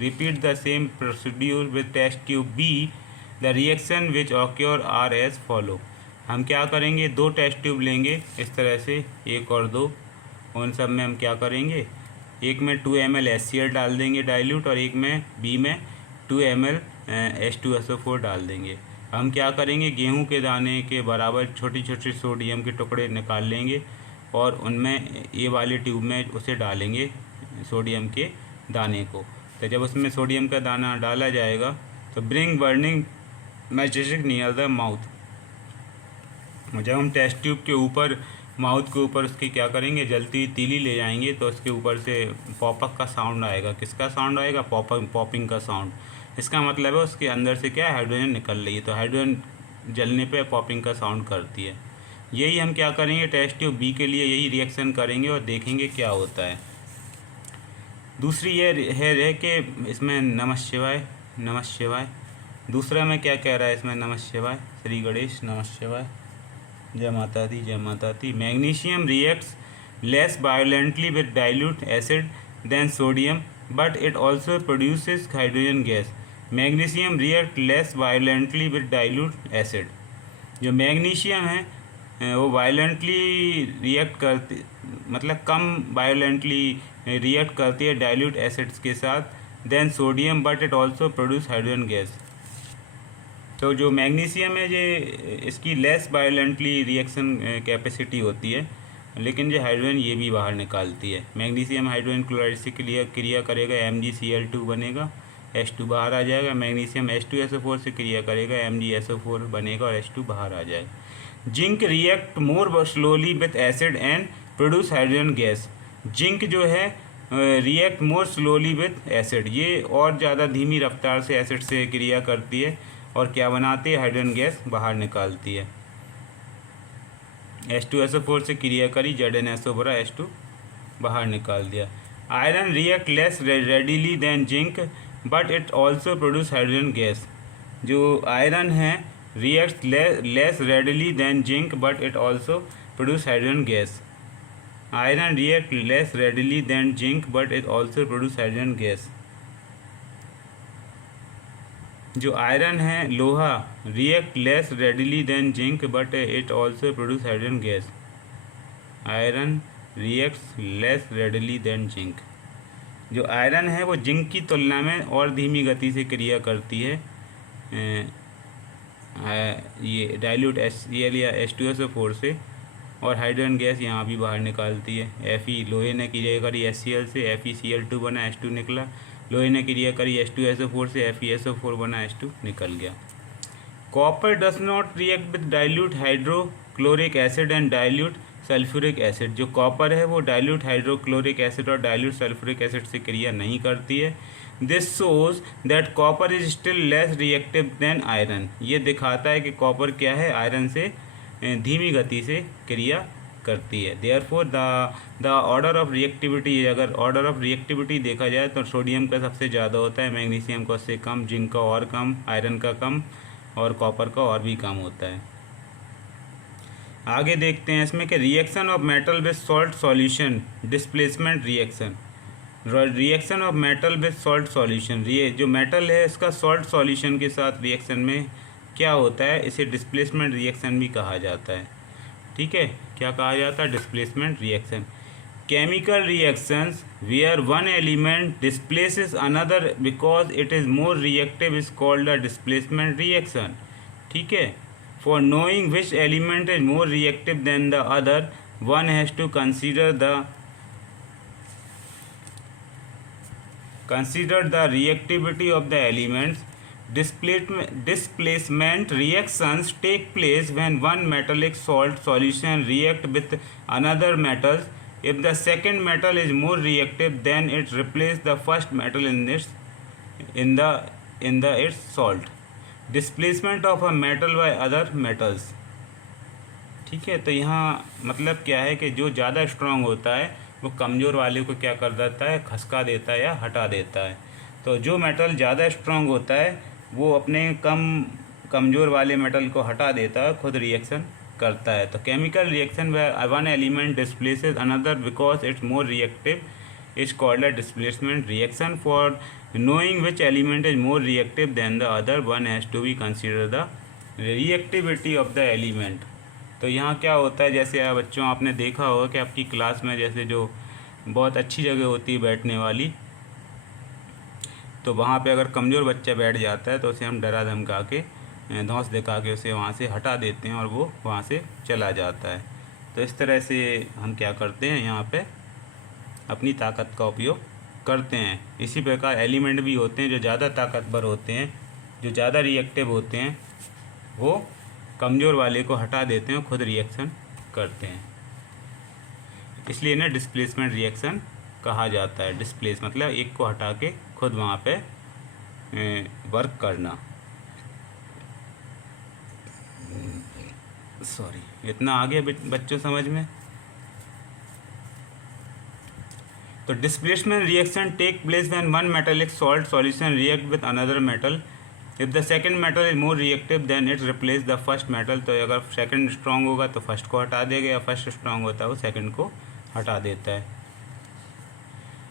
Repeat the same procedure with test tube B. The reaction which occur are as follow. हम क्या करेंगे, दो test tube लेंगे इस तरह से, एक और दो। उन सब में हम क्या करेंगे, एक में 2 ml HCl डाल देंगे डाइल्यूट, और एक में बी में 2 ml H2SO4 डाल देंगे। हम क्या करेंगे, गेहूं के दाने के बराबर छोटी छोटी सोडियम के टुकड़े निकाल लेंगे और उनमें ये वाले ट्यूब में उसे डालेंगे सोडियम के दाने को। तो जब उसमें सोडियम का दाना डाला जाएगा तो bring burning matchstick near the mouth. जब हम टेस्ट ट्यूब के ऊपर माउथ के ऊपर उसके क्या करेंगे, जलती तीली ले जाएंगे तो उसके ऊपर से पॉपअप का साउंड आएगा। किसका साउंड आएगा, पॉपिंग का साउंड। इसका मतलब है उसके अंदर से क्या हाइड्रोजन निकल रही है, तो हाइड्रोजन जलने पे पॉपिंग का साउंड करती है। यही हम क्या करेंगे, टेस्ट ट्यूब बी के लिए यही रिएक्शन करेंगे और देखेंगे क्या होता है। दूसरी ये है कि इसमें नमः शिवाय। दूसरा में क्या कह रहा है, इसमें नमः शिवाय, श्री गणेश, नमः शिवाय, जय माता दी, जय माता दी। Magnesium reacts less violently with dilute acid than sodium but it also produces hydrogen gas. Magnesium react less violently with dilute acid. जो मैग्नीशियम है वो वायलेंटली रिएक्ट करती, मतलब कम वायलेंटली रिएक्ट करती है डाइल्यूट एसिड्स के साथ then sodium, but it also produce hydrogen gas. तो जो मैग्नीशियम है ये इसकी लेस वायलेंटली रिएक्शन कैपेसिटी होती है, लेकिन जो हाइड्रोजन ये भी बाहर निकालती है। मैग्नीशियम हाइड्रोजन क्लोराइड से क्रिया करेगा, MgCl2 बनेगा, H2 बाहर आ जाएगा। मैग्नीशियम H2SO4 से क्रिया करेगा, MgSO4 बनेगा और H2 बाहर आ जाएगा। Zinc react more slowly with acid and produce hydrogen gas. Zinc जो है react more slowly with acid, ये और ज़्यादा धीमी रफ्तार से एसिड से क्रिया करती है और क्या बनाती है, हाइड्रोजन गैस बाहर निकालती है। H2SO4 से क्रिया करी, ZnSO भरा, H2 बाहर निकाल दिया। Iron react less readily than zinc but it also produce hydrogen gas. जो आयरन है react less readily than zinc but it also produce hydrogen gas. Iron react less readily than zinc but it also produce hydrogen gas. जो iron है लोहा react less readily than zinc but it also produce hydrogen gas. Iron reacts less readily than zinc. जो iron है वो zinc की तुलना में और धीमी गति से क्रिया करती है ये डाइल्यूट HCl या H2SO4 से, और हाइड्रोजन गैस यहाँ भी बाहर निकालती है। Fe लोहे ने क्रिया करी HCl से, FeCl2 बना, H2 निकला। लोहे ने क्रिया करी H2SO4 से, FeSO4 बना, H2 निकल गया। Copper does not react with dilute hydrochloric acid and dilute sulphuric acid. जो कॉपर है वो डाइल्यूट हाइड्रोक्लोरिक एसिड और डाइल्यूट सल्फ्यूरिक एसिड से क्रिया नहीं करती है। This shows that copper is still less reactive than iron. ये दिखाता है कि कॉपर क्या है, आयरन से धीमी गति से क्रिया करती है। Therefore the order of reactivity, अगर ऑर्डर ऑफ रिएक्टिविटी देखा जाए तो सोडियम का सबसे ज़्यादा होता है, मैग्नीशियम का उससे कम, जिंक का और कम, आयरन का कम और कॉपर का और भी कम होता है। आगे देखते हैं इसमें कि reaction of metal with salt solution, displacement reaction. Reaction of metal with salt solution, ये जो मेटल है इसका सॉल्ट सॉल्यूशन के साथ रिएक्शन में क्या होता है, इसे डिस्प्लेसमेंट रिएक्शन भी कहा जाता है। ठीक है, क्या कहा जाता है, displacement reaction. Chemical reactions where one element displaces another because it is more reactive is called a displacement reaction. ठीक है, for knowing which element is more reactive than the other one has to consider the reactivity of the elements. Displacement reactions take place when one metallic salt solution react with another metals. If the second metal is more reactive, then it replaces the first metal in its salt. Displacement of a metal by other metals. ठीक है, तो यहाँ मतलब क्या है कि जो ज़्यादा स्ट्रांग होता है वो कमज़ोर वाले को क्या कर देता है, खसका देता है या हटा देता है। तो जो मेटल ज़्यादा स्ट्रांग होता है वो अपने कमज़ोर वाले मेटल को हटा देता है, खुद रिएक्शन करता है। तो chemical reaction where one element displaces another because it's more reactive is called a displacement reaction. For knowing which element is more reactive than the other one has to be consider the reactivity of the element। तो यहाँ क्या होता है, जैसे बच्चों आपने देखा होगा कि आपकी क्लास में जैसे जो बहुत अच्छी जगह होती है बैठने वाली, तो वहाँ पे अगर कमज़ोर बच्चा बैठ जाता है तो उसे हम डरा धमका के धौंस दिखा के उसे वहाँ से हटा देते हैं और वो वहाँ से चला जाता है। तो इस तरह से हम क्या करते हैं, यहाँ पे अपनी ताकत का उपयोग करते हैं। इसी प्रकार एलिमेंट भी होते हैं जो ज़्यादा ताकतवर होते हैं, जो ज़्यादा रिएक्टिव होते हैं, वो कमज़ोर वाले को हटा देते हैं, खुद रिएक्शन करते हैं। इसलिए इन्हें डिस्प्लेसमेंट रिएक्शन कहा जाता है। डिस्प्लेस मतलब एक को हटा के खुद वहाँ पे वर्क करना। सॉरी, इतना आगे बच्चों समझ में। तो displacement reaction take place when one metallic salt solution react with another metal. If the second metal is more reactive then it replace the first metal. तो अगर सेकंड स्ट्रांग होगा तो फर्स्ट को हटा देगा, या फर्स्ट स्ट्रांग होता है वो सेकंड को हटा देता है।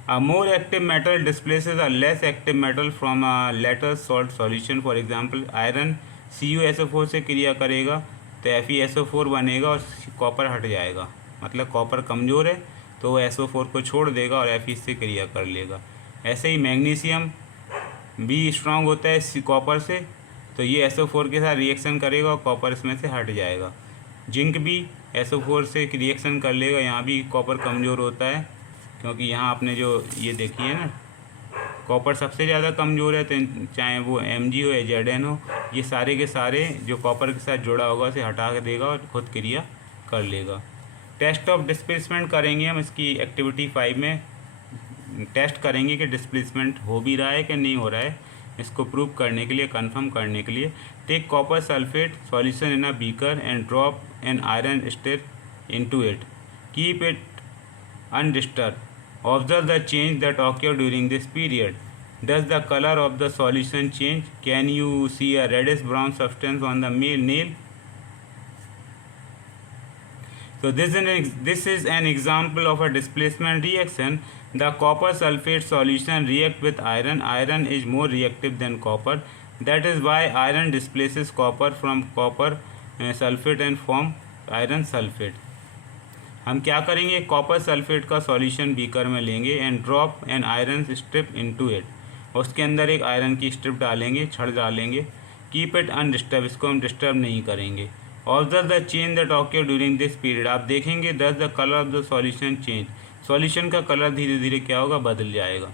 A more active metal displaces a less active metal from a later salt solution। For example iron CuSO4 से क्रिया करेगा तो FeSO4 बनेगा और कॉपर हट जाएगा। मतलब कॉपर कमज़ोर है तो वो SO4 को छोड़ देगा और Fe से क्रिया कर लेगा। ऐसे ही मैग्नीशियम भी स्ट्रांग होता है कॉपर से, तो ये SO4 के साथ रिएक्शन करेगा और कॉपर इसमें से हट जाएगा। जिंक भी SO4 से रिएक्शन कर लेगा, यहाँ भी कॉपर कमज़ोर होता है, क्योंकि यहाँ आपने जो ये देखी है ना, कॉपर सबसे ज़्यादा कमज़ोर है। तो चाहे वो Mg हो या Zn हो, ये सारे के सारे जो कॉपर के साथ जुड़ा होगा उसे हटा के देगा और खुद क्रिया कर लेगा। टेस्ट ऑफ डिस्प्लेसमेंट करेंगे हम इसकी एक्टिविटी 5 में। टेस्ट करेंगे कि डिस्प्लेसमेंट हो भी रहा है कि नहीं हो रहा है। इसको प्रूव करने के लिए, कंफर्म करने के लिए, take copper sulphate solution in a beaker and drop an iron state into it, keep it undisturbed, observe the change that occur during this period. Does the color of the solution change? Can you see a reddish brown substance on the nail? So this is an example of a displacement reaction. The copper sulfate solution react with iron. Iron is more reactive than copper. That is why iron displaces copper from copper sulfate and form iron sulfate. हम क्या करेंगे, copper sulphate का solution beaker में लेंगे and drop an iron strip into it, उसके अंदर एक iron की स्ट्रिप डालेंगे, छड़ डालेंगे। कीप इट अनडिस्टर्ब, इसको हम डिस्टर्ब नहीं करेंगे। Observe the change that occur during this period, आप देखेंगे दस the colour of the solution change, solution का कलर धीरे धीरे क्या होगा, बदल जाएगा।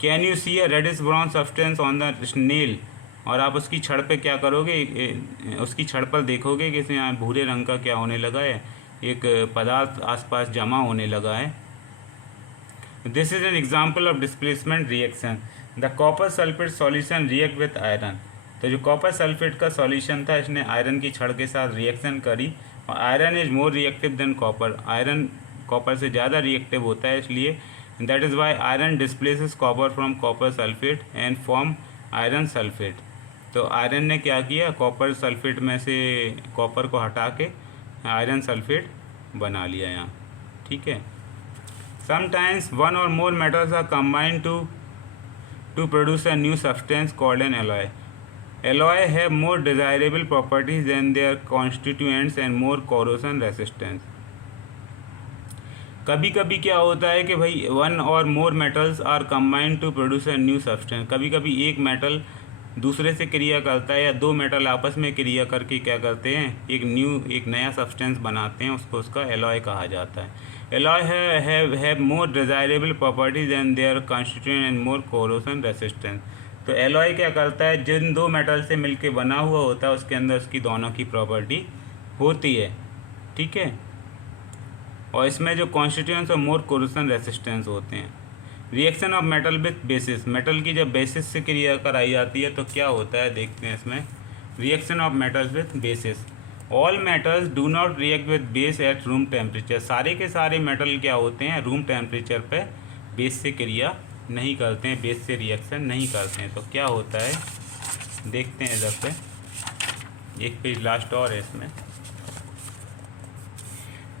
Can you see a reddish brown substance on the nail, और आप उसकी छड़ पे क्या करोगे, उसकी छड़ पर देखोगे कि इसमें यहाँ भूरे रंग का क्या होने लगा है, एक पदार्थ आसपास जमा होने लगा है। This is an example of displacement reaction. The copper sulphate solution react with iron, तो जो कॉपर सल्फेट का सॉल्यूशन था इसने आयरन की छड़ के साथ रिएक्शन करी, और iron is more reactive than copper, iron copper से ज़्यादा रिएक्टिव होता है, इसलिए that is why iron displaces copper from copper sulphate and form iron sulphate. तो आयरन ने क्या किया, कॉपर सल्फेट में से कॉपर को हटा के आयरन सल्फेट बना लिया यहाँ, ठीक है। Sometimes one or more metals are combined to produce a new substance called an alloy. Alloy have more desirable properties than their constituents and more corrosion resistance. कभी कभी क्या होता है कि भाई one or more metals are combined to produce a new substance, कभी कभी एक मेटल दूसरे से क्रिया करता है या दो मेटल आपस में क्रिया करके क्या करते हैं, एक नया सब्सटेंस बनाते हैं, उसको उसका एलॉय कहा जाता है। Alloy have more desirable properties and their constituent and more corrosion resistance. तो एलॉय क्या करता है, जिन दो मेटल से मिलके बना हुआ होता है उसके अंदर उसकी दोनों की प्रॉपर्टी होती है, ठीक है, और इसमें जो कॉन्स्टिट्यूएंट्स और मोर कोरोजन रेसिस्टेंस होते हैं। Reaction of metal with basis, metal की जब बेसिस से क्रिया कराई जाती है तो क्या होता है, देखते हैं इसमें। Reaction of metals with basis, all metals do not react with base at room temperature. सारे के सारे मेटल क्या होते हैं, रूम टेम्परेचर पे बेस से क्रिया नहीं करते हैं, बेस से रिएक्शन नहीं करते हैं। तो क्या होता है, देखते हैं इधर पे, एक पेज लास्ट और है इसमें।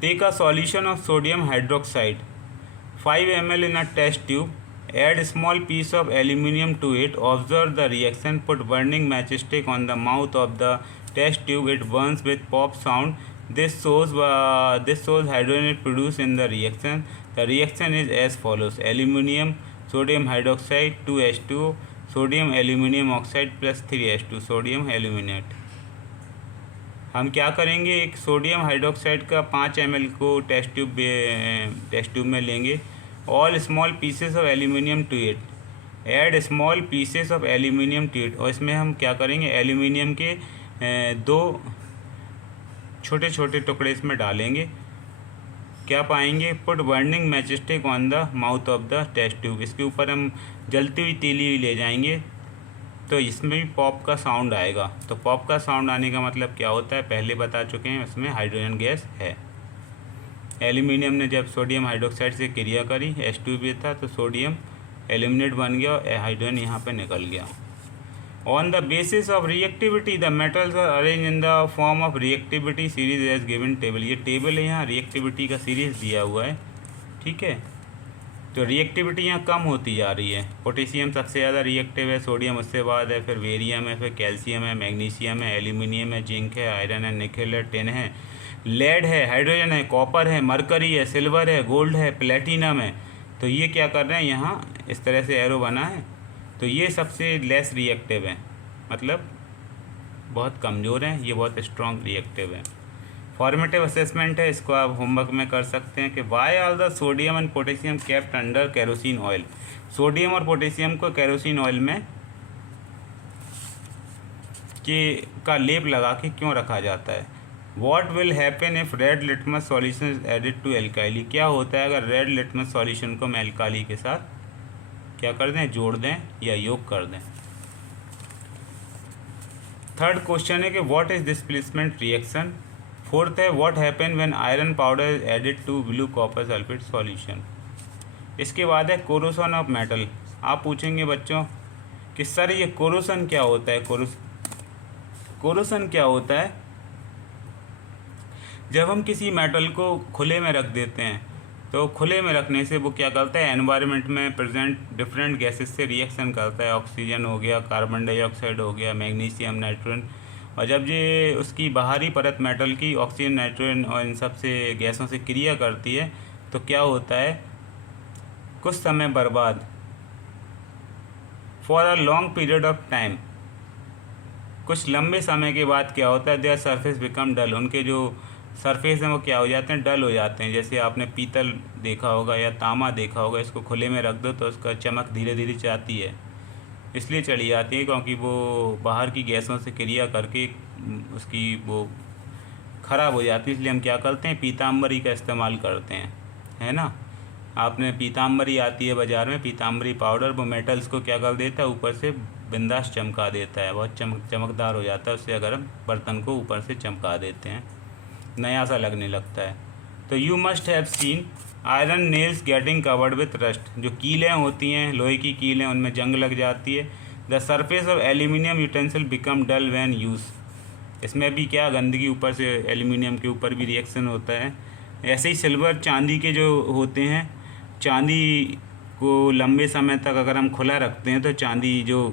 Take a solution of sodium hydroxide 5 ml in a test tube, Add small piece of aluminium to it. Observe the reaction. Put burning matchstick on the mouth of the test tube. It burns with pop sound. This shows hydrogen produced in the reaction. The reaction is as follows: aluminium, sodium hydroxide, 2H2O, sodium aluminium oxide plus 3H2, sodiयम aluminate. हम क्या करेंगे, एक sodium hydroxide का 5 ml को test tube में लेंगे। All small pieces of aluminium to it. Add small pieces of aluminium to it. और इसमें हम क्या करेंगे, एल्यूमिनियम के 2 छोटे छोटे टुकड़े इसमें डालेंगे। क्या पाएंगे, put burning matchstick on the mouth of the test tube. इसके ऊपर हम जलती हुई तीली हुई ले जाएंगे तो इसमें भी पॉप का साउंड आएगा। तो पॉप का साउंड आने का मतलब क्या होता है, पहले बता चुके हैं, उसमें हाइड्रोजन गैस है। एल्यूमिनियम ने जब सोडियम हाइड्रोक्साइड से क्रिया करी, H2 भी था, तो सोडियम एल्यूमिनेट बन गया और हाइड्रोजन यहाँ पे निकल गया। On the basis of reactivity the metals are arrange in the form of reactivity series as given table. ये टेबल है, यहाँ रिएक्टिविटी का सीरीज दिया हुआ है, ठीक है। तो रिएक्टिविटी यहाँ कम होती जा रही है। पोटेशियम सबसे ज़्यादा रिएक्टिव है, सोडियम उससे बाद है, फिर वेरियम है, फिर कैल्शियम है, मैग्नीशियम है, एल्यूमिनियम है, जिंक है, आयरन है, निकेल है, टिन है, लेड है, हाइड्रोजन है, कॉपर है, मरकरी है, सिल्वर है, गोल्ड है, प्लेटिनम है। तो ये क्या कर रहे हैं, यहाँ इस तरह से एरो बना है, तो ये सबसे लेस रिएक्टिव है, मतलब बहुत कमज़ोर हैं, ये बहुत स्ट्रॉन्ग रिएक्टिव है। फॉर्मेटिव असेसमेंट है, इसको आप होमवर्क में कर सकते हैं कि why all the sodium and potassium kept under kerosene oil. Sodium और पोटेशियम को केरोसिन ऑयल में का लेप लगा के क्यों रखा जाता है। What will happen if red litmus solution is added to alkali. क्या होता है अगर रेड लिटमस सॉल्यूशन को हम एल्काली के साथ क्या कर दें, जोड़ दें या योग कर दें। थर्ड क्वेश्चन है कि what is displacement reaction. Fourth है what happen when iron powder is added to blue copper sulphate solution. इसके बाद है कोरोसन ऑफ मेटल। आप पूछेंगे बच्चों कि सर ये कोरोसन क्या होता है। कोरोसन क्या होता है, जब हम किसी मेटल को खुले में रख देते हैं तो खुले में रखने से वो क्या करता है, एनवायरनमेंट में प्रेजेंट डिफरेंट गैसेस से रिएक्शन करता है। ऑक्सीजन हो गया, कार्बन डाइऑक्साइड हो गया, मैग्नीशियम, नाइट्रोजन। और जब ये उसकी बाहरी परत मेटल की ऑक्सीजन, नाइट्रोजन और इन सब से गैसों से क्रिया करती है तो क्या होता है, कुछ समय बर्बाद for a long period of time, कुछ लंबे समय के बाद क्या होता है, देयर सरफेस बिकम डल। उनके जो सरफेस हैं वो क्या हो जाते हैं, डल हो जाते हैं। जैसे आपने पीतल देखा होगा या तांबा देखा होगा, इसको खुले में रख दो तो उसका चमक धीरे धीरे जाती है। इसलिए चली जाती है क्योंकि वो बाहर की गैसों से क्रिया करके उसकी वो ख़राब हो जाती है। इसलिए हम क्या करते हैं, पीताम्बरी का इस्तेमाल करते हैं, है ना। आपने पीताम्बरी आती है बाज़ार में, पीताम्बरी पाउडर, वो मेटल्स को क्या कर देता है, ऊपर से बिंदास चमका देता है, बहुत चमकदार हो जाता है। उससे अगर हम बर्तन को ऊपर से चमका देते हैं, नया सा लगने लगता है। तो you must have seen iron nails getting covered with rust. जो कीलें होती हैं, लोहे की कीलें, उनमें जंग लग जाती है। The surface of aluminium utensil become dull when use. इसमें भी क्या, गंदगी ऊपर से एल्यूमिनियम के ऊपर भी रिएक्शन होता है। ऐसे ही सिल्वर, चांदी के जो होते हैं, चांदी को लंबे समय तक अगर हम खुला रखते हैं तो चांदी जो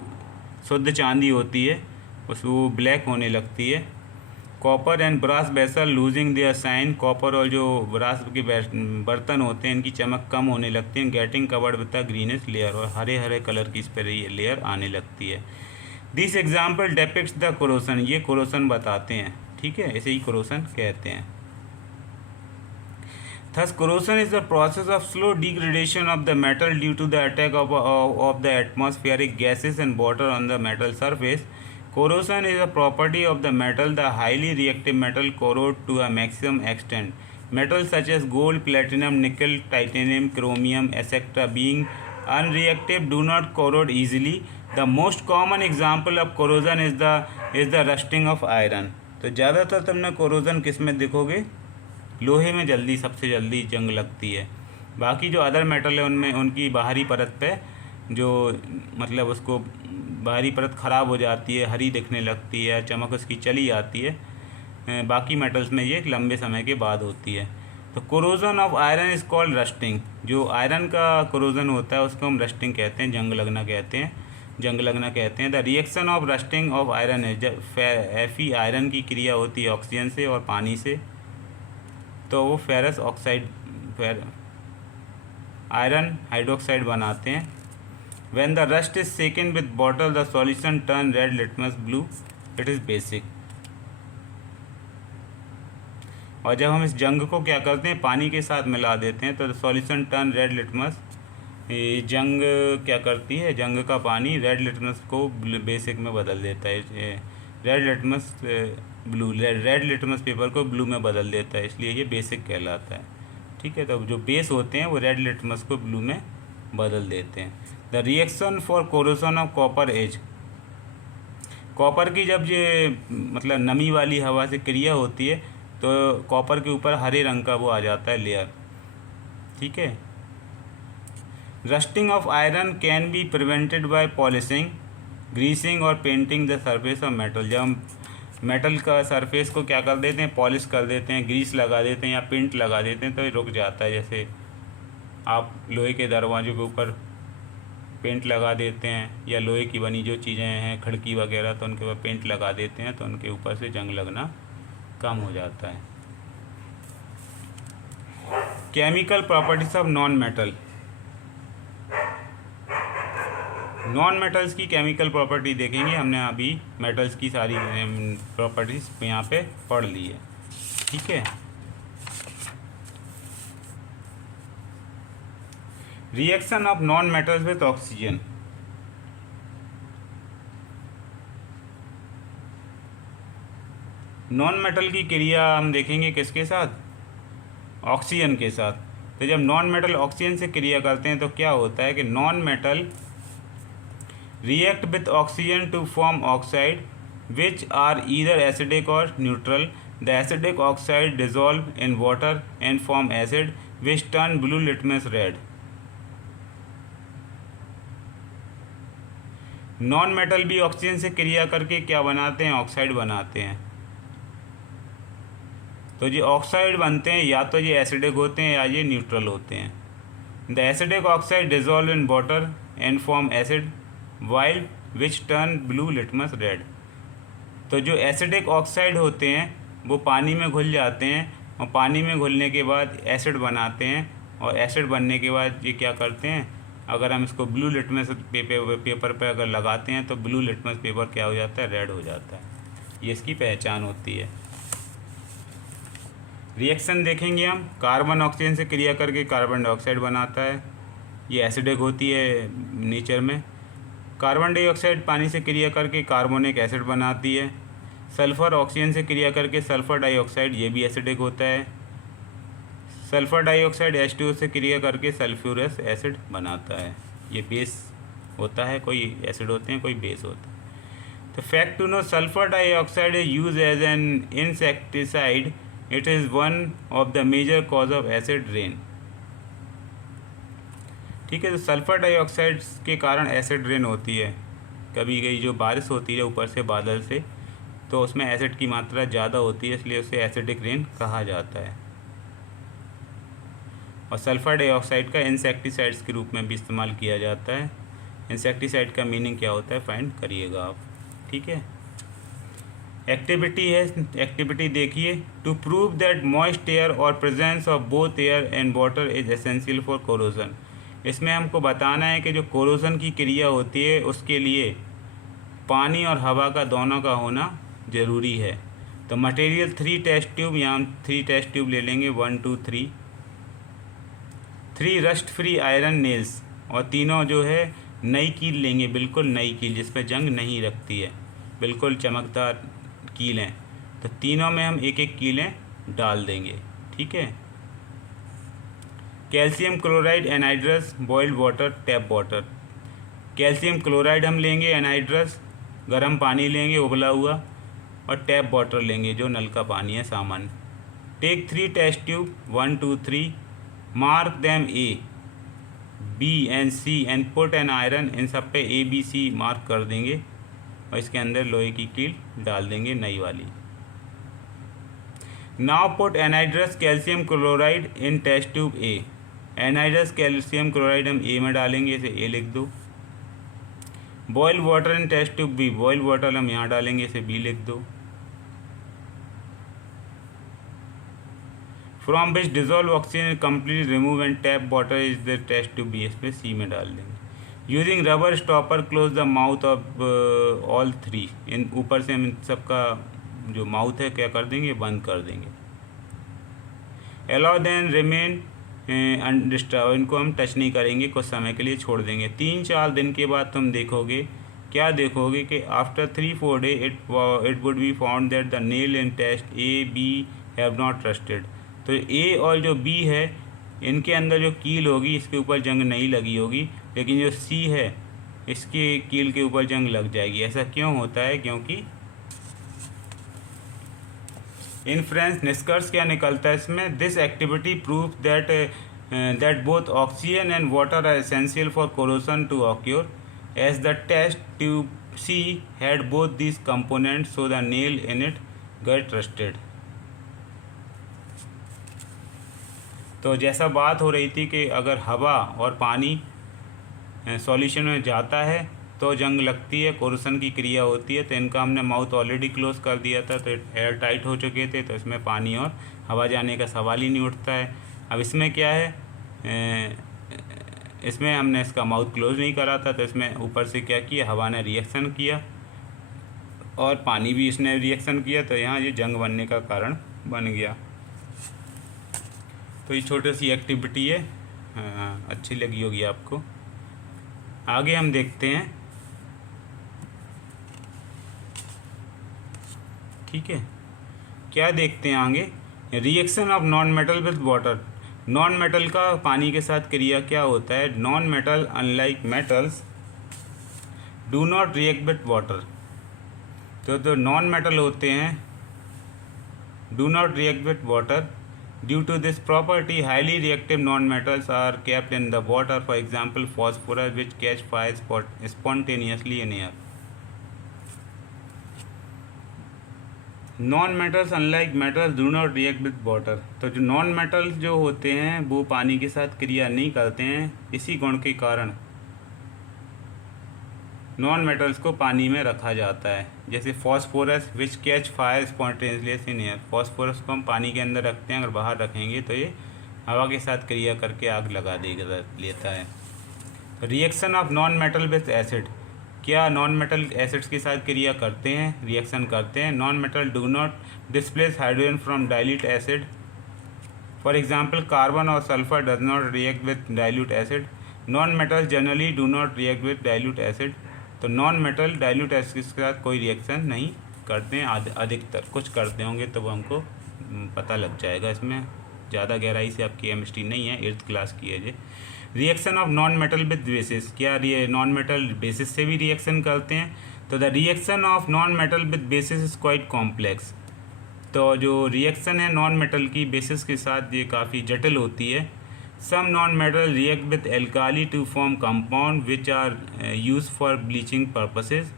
शुद्ध चांदी होती है वो ब्लैक होने लगती है। Copper and brass vessel losing their shine. Copper और जो ब्रास के बर्तन होते हैं, इनकी चमक कम होने लगती है। Getting covered with a greenish layer, और हरे हरे कलर की इस पर ये लेयर आने लगती है। This example depicts the corrosion. ये कोरोसन बताते हैं, ठीक है, इसे ही कोरोसन कहते हैं। Thus corrosion is the process of slow degradation of the metal due to the attack of the atmospheric gases and water on the metal surface. Corrosion is a property of the metal. The highly reactive metal corrode to a maximum extent. Metals such as gold, platinum, nickel, titanium, chromium, etc. being unreactive do not corrode easily. The most common example of corrosion is the rusting of iron. तो ज़्यादातर तुमने corrosion किस में देखोगे, लोहे में सबसे जल्दी जंग लगती है। बाकी जो अदर मेटल है उनमें उनकी बाहरी परत पे जो मतलब उसको बाहरी परत ख़राब हो जाती है, हरी दिखने लगती है, चमक उसकी चली जाती है। बाकी मेटल्स में ये लंबे समय के बाद होती है। तो corrosion of iron is called rusting. जो आयरन का कोरोजन होता है उसको हम रस्टिंग कहते हैं, जंग लगना कहते हैं, जंग लगना कहते हैं। The reaction of rusting of iron है, जब Fe आयरन की क्रिया होती है ऑक्सीजन से और पानी से, तो वो फेरस ऑक्साइड आयरन हाइड्रोक्साइड बनाते हैं। When the rust is सेकन with bottle the solution turn red litmus blue, it is basic. और जब हम इस जंग को क्या करते हैं, पानी के साथ मिला देते हैं, तो सॉल्यूशन टर्न रेड लिटमस, ये जंग क्या करती है, जंग का पानी रेड लिटमस को बेसिक में बदल देता है। Red litmus blue, red litmus paper को ब्लू में बदल देता है, इसलिए ये बेसिक कहलाता है। ठीक है, तो जो बेस होते हैं वो रेड लिटमस को ब्लू में बदल देते हैं। The reaction for corrosion of copper as, copper की जब ये मतलब नमी वाली हवा से क्रिया होती है तो कॉपर के ऊपर हरे रंग का वो आ जाता है लेयर। ठीक है, rusting of iron can be prevented by polishing, greasing और painting the surface of metal. जब हम मेटल का सरफेस को क्या कर देते हैं, पॉलिश कर देते हैं, ग्रीस लगा देते हैं या पेंट लगा देते हैं, तो ये रुक जाता है। जैसे आप लोहे के दरवाज़ों के ऊपर पेंट लगा देते हैं, या लोहे की बनी जो चीज़ें हैं खिड़की वगैरह, तो उनके ऊपर पेंट लगा देते हैं, तो उनके ऊपर से जंग लगना कम हो जाता है। Chemical properties of non metal, non metals की केमिकल प्रॉपर्टी देखेंगे। हमने अभी मेटल्स की सारी प्रॉपर्टीज यहाँ पे पढ़ ली है। ठीक है, reaction of non metals with oxygen, non metal की क्रिया हम देखेंगे किसके साथ, ऑक्सीजन के साथ। तो जब नॉन मेटल ऑक्सीजन से क्रिया करते हैं तो क्या होता है कि non metal react with oxygen to form oxide which are either acidic or neutral. The acidic oxide dissolve in water and form acid which turn blue litmus red. Non metal भी ऑक्सीजन से क्रिया करके क्या बनाते हैं, oxide बनाते हैं। तो ये ऑक्साइड बनते हैं या तो ये एसिडिक होते हैं या ये न्यूट्रल होते हैं। The acidic oxide dissolve in water and form acid while which turn blue litmus red. तो जो एसिडिक ऑक्साइड होते हैं वो पानी में घुल जाते हैं, और पानी में घुलने के बाद एसिड बनाते हैं, और एसिड बनने के बाद ये क्या करते हैं, अगर हम इसको ब्लू लिटमस पेपर पे अगर लगाते हैं तो ब्लू लिटमस पेपर क्या हो जाता है, रेड हो जाता है। ये इसकी पहचान होती है। रिएक्शन देखेंगे हम, कार्बन ऑक्सीजन से क्रिया करके कार्बन डाइऑक्साइड बनाता है, ये एसिडिक होती है नेचर में। कार्बन डाइऑक्साइड पानी से क्रिया करके कार्बोनिक एसिड बनाती है। सल्फ़र ऑक्सीजन से क्रिया करके सल्फ़र डाइऑक्साइड, ये भी एसिडिक होता है। सल्फ़र डाइऑक्साइड H2O से क्रिया करके सल्फ्यूरस एसिड बनाता है, ये बेस होता है, कोई एसिड होते हैं कोई बेस होता है। तो fact to know, sulphur dioxide is use as an insecticide, it is one of the major cause of acid rain. ठीक है, तो सल्फ़र डाइऑक्साइड के कारण एसिड रेन होती है। कभी कभी जो बारिश होती है ऊपर से बादल से, तो उसमें एसिड की मात्रा ज़्यादा होती है, इसलिए उसे एसिडिक रेन कहा जाता है। और सल्फ़र डाइऑक्साइड का इंसेक्टिसाइड्स के रूप में भी इस्तेमाल किया जाता है। इंसेक्टिसाइड का मीनिंग क्या होता है फाइंड करिएगा आप। ठीक है, एक्टिविटी है, एक्टिविटी देखिए। To prove that moist air और presence of both air and water is essential for corrosion. इसमें हमको बताना है कि जो कोरोजन की क्रिया होती है उसके लिए पानी और हवा का दोनों का होना ज़रूरी है। तो मटेरियल 3 टेस्ट ट्यूब, यहाँ हम 3 टेस्ट ट्यूब ले लेंगे, 1 2 3। 3 रस्ट फ्री आयरन नेल्स, और तीनों जो है नई कील लेंगे, बिल्कुल नई कील जिस पर जंग नहीं रखती है, बिल्कुल चमकदार कीलें। तो तीनों में हम एक एक कीलें डाल देंगे। ठीक है, calcium chloride anhydrous boiled water tap water. Calcium chloride हम लेंगे, एनहाइड्रस गर्म पानी लेंगे उबला हुआ, और टैप वाटर लेंगे जो नल का पानी है सामान्य। Take 3 test tube 1 2 3, mark them A, B and C and put an iron. इन सब पे A B C मार्क कर देंगे और इसके अंदर लोहे की कील डाल देंगे नई वाली। Now put anhydrous calcium chloride in test tube A. Anhydrous calcium chloride हम ए में डालेंगे, इसे ए लिख दो। Boil water in test tube B. Boil water हम यहाँ डालेंगे, इसे बी लिख दो। From which dissolve oxygen complete remove and tap water is the test tube B. इसमें सी में डाल देंगे। Using rubber stopper close the mouth of all three. इन ऊपर से हम इन सबका जो माउथ है क्या कर देंगे, बंद कर देंगे। Allow then remain undisturb. इनको हम टच नहीं करेंगे, कुछ समय के लिए छोड़ देंगे। 3-4 दिन के बाद तुम देखोगे, क्या देखोगे कि after 3-4 day it would be found that the nail in test A B have not rusted. तो ए और जो बी है इनके अंदर जो कील होगी इसके ऊपर जंग नहीं लगी होगी, लेकिन जो सी है इसके कील के ऊपर जंग लग जाएगी। ऐसा क्यों होता है? क्योंकि इन्फ्रेंस निष्कर्ष क्या निकलता है इसमें? This activity prove that both oxygen and water are essential for corrosion to occur as the test tube C had both this components so the nail in it get rusted. तो जैसा बात हो रही थी कि अगर हवा और पानी सॉल्यूशन में जाता है तो जंग लगती है, कोरोजन की क्रिया होती है। तो इनका हमने माउथ ऑलरेडी क्लोज कर दिया था, तो एयर टाइट हो चुके थे, तो इसमें पानी और हवा जाने का सवाल ही नहीं उठता है। अब इसमें क्या है, इसमें हमने इसका माउथ क्लोज नहीं करा था, तो इसमें ऊपर से क्या किया, हवा ने रिएक्शन किया और पानी भी इसने रिएक्शन किया, तो यहाँ ये जंग बनने का कारण बन गया। तो ये छोटी सी एक्टिविटी है, अच्छी लगी होगी आपको। आगे हम देखते हैं, ठीक है, क्या देखते हैं आगे? Reaction of non metal with water. Non metal का पानी के साथ क्रिया क्या होता है? Non metal unlike metals do not react with water. तो जो नॉन मेटल होते हैं do not react with water. Due to this property highly reactive non metals are kept in the water, for example phosphorus which catch fire spontaneously in air. Non metals unlike metals do not react with water. तो जो non metals जो होते हैं वो पानी के साथ क्रिया नहीं करते हैं, इसी गुण के कारण नॉन मेटल्स को पानी में रखा जाता है। जैसे phosphorus which catch fire spontaneously in air. Phosphorus को हम पानी के अंदर रखते हैं, अगर बाहर रखेंगे तो ये हवा के साथ क्रिया करके आग लगा देगा लेता है। Reaction of non metal with acid. क्या नॉन मेटल एसिड्स के साथ क्रिया करते हैं, रिएक्शन करते हैं? Non metal do not displace hydrogen from dilute acid, for example carbon और sulphur does not react with dilute acid. Non metals generally do not react with dilute acid. तो non metal dilute acid के साथ कोई reaction नहीं करते हैं, अधिकतर कुछ करते होंगे तो वो हमको पता लग जाएगा। इसमें ज़्यादा गहराई से आपकी केमिस्ट्री नहीं है, 8th क्लास की है ये। Reaction of non metal with basis. क्या ये नॉन मेटल बेसिस से भी रिएक्शन करते हैं? तो the reaction of non metal with basis is quite complex. तो जो रिएक्शन है नॉन मेटल की बेसिस के साथ ये काफ़ी जटिल होती है। Some non metal react with alkali to form compound which are use for bleaching purposes.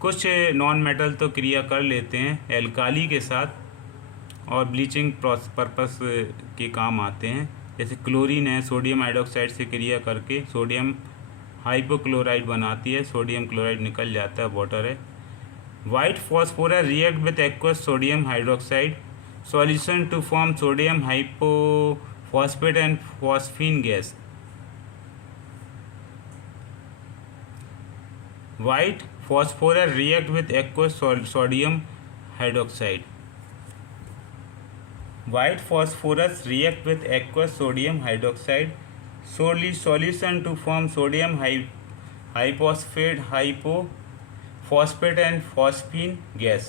कुछ नॉन मेटल तो क्रिया कर लेते हैं एल्काली के साथ और ब्लीचिंग पर्पस के काम आते हैं। जैसे क्लोरीन है, सोडियम हाइड्रोक्साइड से क्रिया करके सोडियम हाइपोक्लोराइड बनाती है, सोडियम क्लोराइड निकल जाता है, वाटर है। White phosphorus react with aqueous sodium hydroxide solution to form sodium hypophosphate and phosphine gas. White phosphorus react with aqueous sodium hydroxide. White phosphorus react with aqueous sodium hydroxide solution to form sodium hyphosphate, hypophosphate and phosphine gas।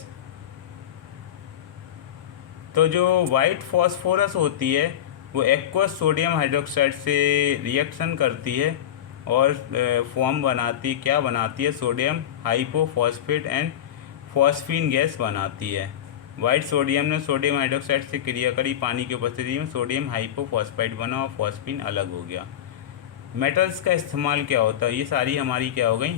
तो जो white phosphorus होती है वो aqueous sodium hydroxide से reaction करती है और form बनाती, क्या बनाती है? Sodium hypophosphate and phosphine gas बनाती है। वाइट सोडियम ने सोडियम हाइड्रोक्साइड से क्रिया करी, पानी की उपस्थिति में सोडियम हाइपोफॉस्फाइड बना और फॉस्फीन अलग हो गया। मेटल्स का इस्तेमाल क्या होता है? ये सारी हमारी क्या हो गई,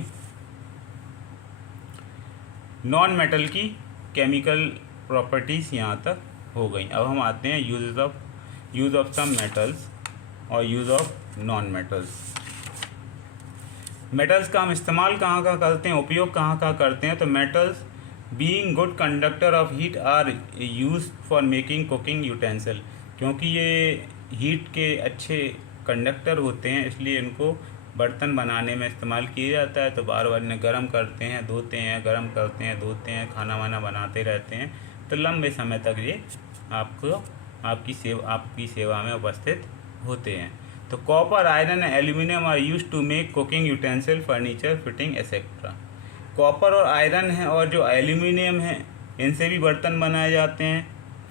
नॉन मेटल की केमिकल प्रॉपर्टीज़ यहाँ तक हो गई। अब हम आते हैं यूज़ ऑफ सम मेटल्स और use of non metals. Metals का हम इस्तेमाल कहाँ कहाँ करते हैं, उपयोग कहाँ कहाँ करते हैं। तो metals being good conductor of heat are use for making cooking utensil, क्योंकि ये हीट के अच्छे कंडक्टर होते हैं इसलिए इनको बर्तन बनाने में इस्तेमाल किया जाता है। तो बार बार इन्हें गर्म करते हैं, धोते हैं, गर्म करते हैं, धोते हैं, खाना वाना बनाते रहते हैं, तो लंबे समय तक ये आपकी सेवा में उपस्थित होते हैं। तो copper, iron and aluminium are use to make cooking utensil, furniture, fitting etcetera. Copper और आयरन है और जो एल्यूमिनियम है इनसे भी बर्तन बनाए जाते हैं,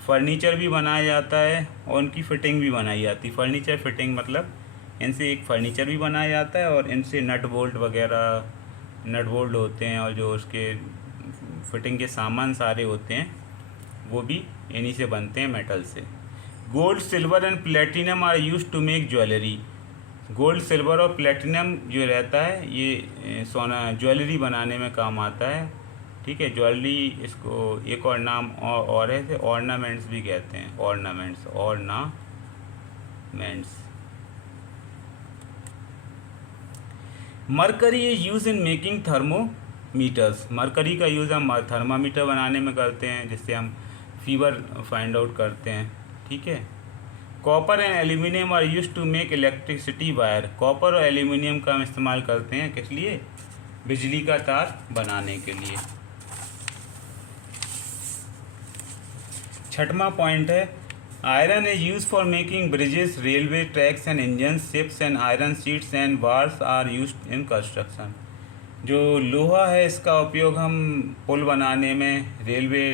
फर्नीचर भी बनाया जाता है और उनकी फिटिंग भी बनाई जाती है। फर्नीचर फिटिंग मतलब इनसे एक फर्नीचर भी बनाया जाता है और इनसे नट बोल्ट होते हैं और जो उसके फिटिंग के सामान सारे होते हैं वो भी इन्हीं से बनते हैं, मेटल से। Gold, silver and platinum are use to make jewellery. Gold, silver और प्लेटिनम जो रहता है ये सोना ज्वेलरी बनाने में काम आता है। ठीक है, ज्वेलरी इसको एक और नाम और है, ऑर्नामेंट्स भी कहते हैं। Ornaments mercury is use in making thermometers. Mercury का यूज़ हम थर्मामीटर बनाने में करते हैं जिससे हम फीवर फाइंड आउट करते हैं। ठीक है। Copper and aluminium are use to make electricity wire. Copper और एल्यूमिनियम का हम इस्तेमाल करते हैं किस लिए, बिजली का तार बनाने के लिए। छठवां पॉइंट है iron is use for making bridges, railway tracks and engine, ships and iron sheets and bars are use in construction. जो लोहा है इसका उपयोग हम पुल बनाने में, रेलवे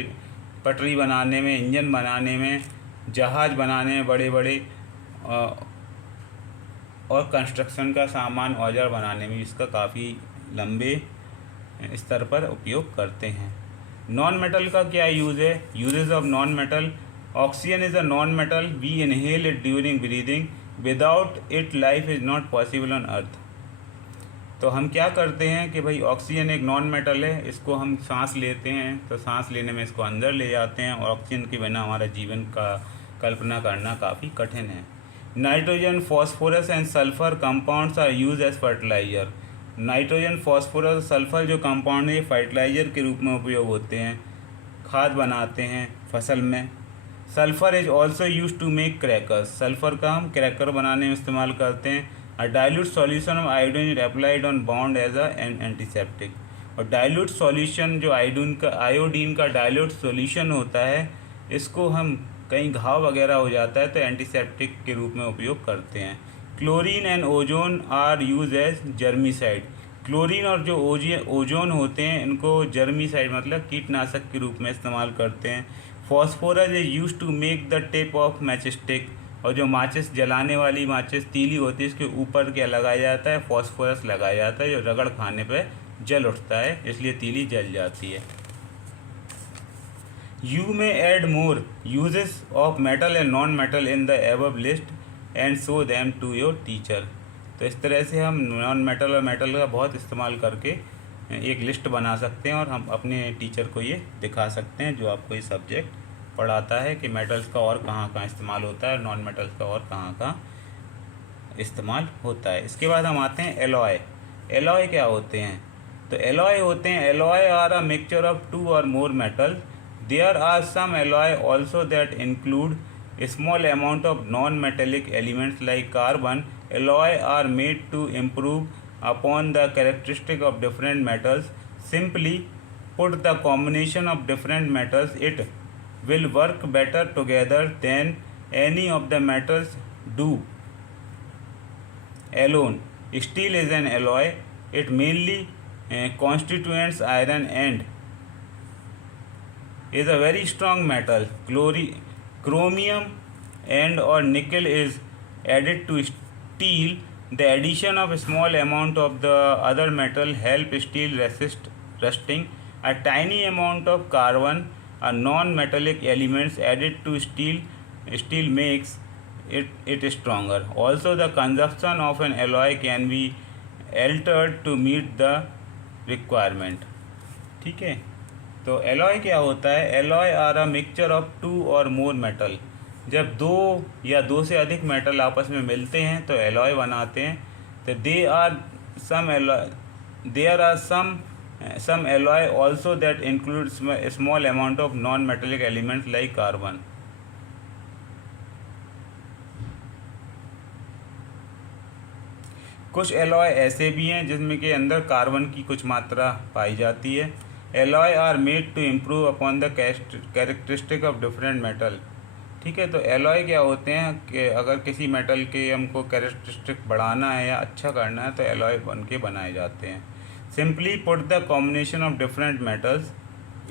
पटरी बनाने में, इंजन बनाने में, जहाज़ बनाने में बड़े बड़े, और कंस्ट्रक्शन का सामान औजार बनाने में इसका काफ़ी लंबे स्तर पर उपयोग करते हैं। नॉन मेटल का क्या यूज़ है, uses of non metal. Oxygen is a non metal, we inhale it during breathing, without it life is not possible on earth. तो हम क्या करते हैं कि भाई ऑक्सीजन एक नॉन मेटल है, इसको हम सांस लेते हैं तो सांस लेने में इसको अंदर ले जाते हैं और ऑक्सीजन के बिना हमारा जीवन का कल्पना करना काफ़ी कठिन है। Nitrogen, phosphorus and sulphur compounds are use as fertiliser. Nitrogen, phosphorus, sulphur जो कंपाउंड है फर्टिलाइज़र के रूप में उपयोग होते हैं, खाद बनाते हैं फसल में। Sulphur is also use to make crackers. Sulphur का हम क्रैकर बनाने में इस्तेमाल करते हैं। A dilute solution of iodine is applied on bound as an antiseptic. और डाइल्यूट सॉल्यूशन जो आयोडीन का डाइल्यूट सॉल्यूशन होता है, इसको हम कहीं घाव वगैरह हो जाता है तो एंटीसेप्टिक के रूप में उपयोग करते हैं। Chlorine and ozone are use as germicide. Chlorine और जो ओजोन होते हैं इनको जर्मीसाइड मतलब कीटनाशक के रूप में इस्तेमाल करते हैं। Phosphorus is use to make the tip of matchstick. और जो माचिस जलाने वाली माचिस तीली होती है इसके ऊपर क्या लगाया जाता है, फॉस्फोरस लगाया जाता है, जो रगड़ खाने पर जल उठता है इसलिए तीली जल जाती है। You may add more uses of metal and non-metal in the above list and show them to your teacher। तो इस तरह से हम नॉन मेटल और मेटल का बहुत इस्तेमाल करके एक लिस्ट बना सकते हैं और हम अपने टीचर को ये दिखा सकते हैं जो आपको ये सब्जेक्ट पढ़ाता है कि मेटल्स का और कहाँ कहाँ इस्तेमाल होता है, नॉन मेटल्स का और कहाँ कहाँ इस्तेमाल होता है। इसके बाद हम आते हैं एलॉय। एलॉय क्या होते हैं, तो एलॉय होते हैं, alloy are a mixture of two or more metal. There are some alloy also that include a small amount of non-metallic elements like carbon. Alloy are made to improve upon the characteristic of different metals. Simply put, the combination of different metals, it will work better together than any of the metals do alone. Steel is an alloy. It mainly constitutes iron and is a very strong metal. Chromium and or nickel is added to steel. The addition of a small amount of the other metal help steel resist rusting. A tiny amount of carbon, a non-metallic elements added to steel makes it stronger. Also, the consumption of an alloy can be altered to meet the requirement. ठीक है, तो alloy क्या होता है? Alloy are a mixture of 2 or more metal. जब 2 या 2 से अधिक मेटल आपस में मिलते हैं तो एलॉय बनाते हैं। तो there are some alloy also that includes a small amount of non-metallic elements like carbon. कुछ एलॉय ऐसे भी हैं जिसमें के अंदर कार्बन की कुछ मात्रा पाई जाती है। Alloy are made to improve upon the characteristic of different metal. ठीक है, तो एलॉय क्या होते हैं कि अगर किसी मेटल के हमको कैरेक्टरिस्टिक बढ़ाना है या अच्छा करना है तो एलॉय बन के बनाए जाते हैं। Simply put the combination of different metals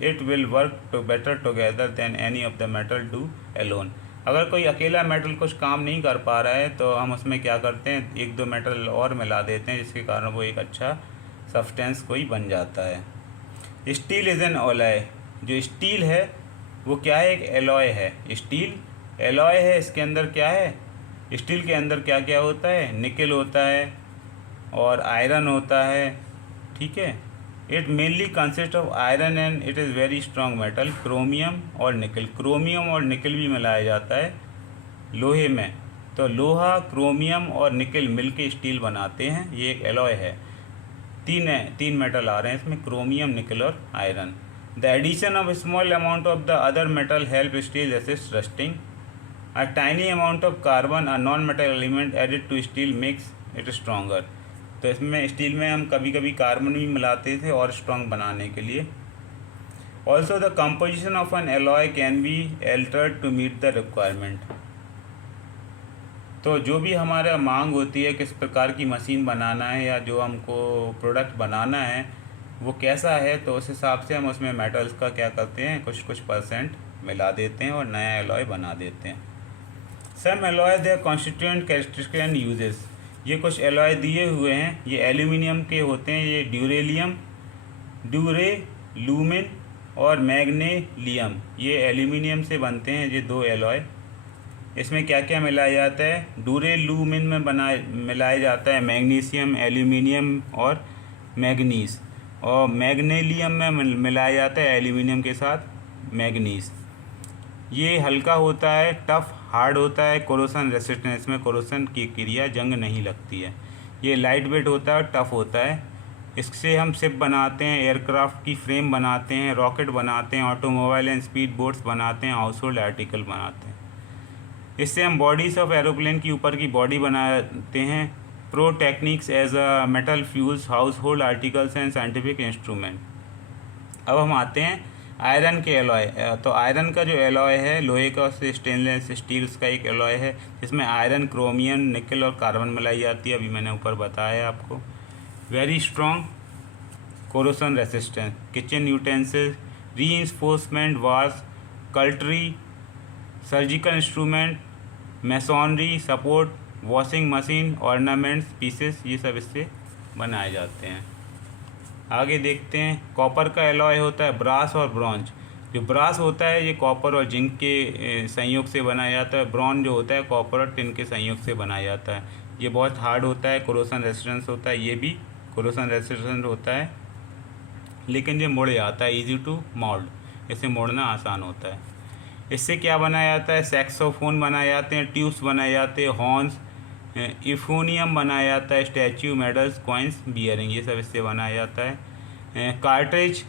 it will work to better together than any of the metal do alone. अगर कोई अकेला मेटल कुछ काम नहीं कर पा रहा है तो हम उसमें क्या करते हैं, 1-2 मेटल और मिला देते हैं, जिसके कारण वो एक अच्छा सब्सटेंस कोई बन जाता है। Steel is an alloy. जो स्टील है वो क्या है? एक एलॉय है। स्टील एलॉय है। इसके अंदर क्या है? स्टील के अंदर क्या क्या होता है? निकल होता है और आयरन होता है। ठीक है, it mainly consist of iron and it is very strong metal. Chromium और निकल, क्रोमियम और निकल भी मिलाया जाता है लोहे में। तो लोहा, क्रोमियम और निकल मिलके स्टील बनाते हैं। ये एक एलॉय है। तीन मेटल आ रहे हैं इसमें, क्रोमियम, निकल और iron. The addition of small amount of the other metal help steel resist rusting. A tiny amount of carbon, a non metal element added to steel makes it stronger. तो इसमें steel में हम कभी कभी carbon भी मिलाते थे और स्ट्रॉन्ग बनाने के लिए। Also the composition of an alloy can be altered to meet the requirement. तो जो भी हमारा मांग होती है, किस प्रकार की मशीन बनाना है या जो हमको प्रोडक्ट बनाना है वो कैसा है, तो उस हिसाब से हम उसमें मेटल्स का क्या करते हैं, कुछ परसेंट मिला देते हैं और नया एलॉय बना देते हैं। Some alloy their constituent characteristics and uses. ये कुछ एलॉय दिए हुए हैं, ये एल्यूमिनियम के होते हैं। ये ड्यूरेलुमिन और मैग्नेलियम, ये एल्यूमिनियम से बनते हैं ये 2 एलॉय। इसमें क्या क्या मिलाया जाता है? ड्यूरेलुमिन में मिलाया जाता है मैग्नीशियम, एल्यूमिनियम और मैग्नीज। और मैग्नेलियम में मिलाया जाता है एल्यूमिनियम के साथ मैग्नीज। ये हल्का होता है, टफ हार्ड होता है, कोरोसन रेसिस्टेंस, इसमें कोरोसन की क्रिया जंग नहीं लगती है। ये लाइट वेट होता है, टफ होता है। इससे हम शिप बनाते हैं, एयरक्राफ्ट की फ्रेम बनाते हैं, रॉकेट बनाते हैं, ऑटोमोबाइल एंड स्पीड बोट्स बनाते हैं, हाउस होल्ड आर्टिकल बनाते हैं। इससे हम बॉडीज ऑफ एरोप्लेन की ऊपर की बॉडी बनाते हैं। Pyrotechnics as a metal fuels, household articles and scientific instrument. अब हम आते हैं आयरन के एलॉय। तो आयरन का जो एलॉय है लोहे का, उससे स्टेनलेस स्टील्स का एक एलॉय है जिसमें आयरन, क्रोमियम, निकल और कार्बन मिलाई जाती है। अभी मैंने ऊपर बताया आपको। Very strong, corrosion resistance, kitchen utensils, reinforcement bars, cutlery, surgical instrument, masonry, support, washing machine, ornaments, pieces, ये सब इससे बनाए जाते हैं। आगे देखते हैं, कॉपर का एलॉय होता है ब्रास और ब्रॉन्ज। जो ब्रास होता है ये कॉपर और जिंक के संयोग से बनाया जाता है। ब्रॉन्ज जो होता है कॉपर और टिन के संयोग से बनाया जाता है। ये बहुत हार्ड होता है, कोरोसन रेसिस्टेंस होता है। ये भी कोरोसन रेसिस्टेंस होता है, लेकिन ये मुड़ जाता है, ईजी टू मोल्ड, इसे मोड़ना आसान होता है। इससे क्या बनाया जाता है? सैक्सोफोन बनाए जाते हैं, ट्यूब्स बनाए जाते हैं, हॉर्न्स, इफोनियम बनाया जाता है, स्टैचू, मेडल्स, कॉइन्स, बियरिंग, ये सब इससे बनाया जाता है। कार्ट्रिज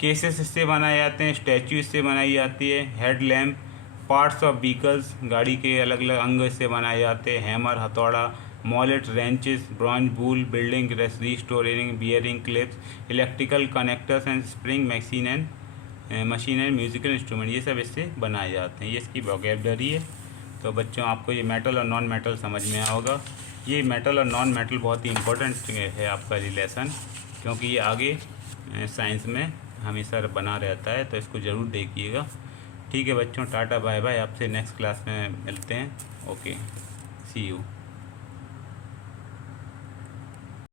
केसेस इससे बनाए जाते हैं, स्टैचू इससे बनाई जाती है। Head lamp, parts of vehicles, गाड़ी के अलग अलग अंग इससे बनाए जाते हैं। हैमर, हथौड़ा, mallet, wrenches, bronze bull, building restoring, bearing, clips, electrical connectors and spring, machine and musical instrument, ये सब इससे बनाए जाते हैं। ये इसकी वोकैबुलरी है। तो बच्चों आपको ये मेटल और नॉन मेटल समझ में आया होगा। ये मेटल और नॉन मेटल बहुत ही इम्पोर्टेंट है आपका रिलेशन, क्योंकि ये आगे साइंस में हमेशा बना रहता है, तो इसको ज़रूर देखिएगा। ठीक है बच्चों, टाटा बाय बाय, आपसे नेक्स्ट क्लास में मिलते हैं। Okay, see you.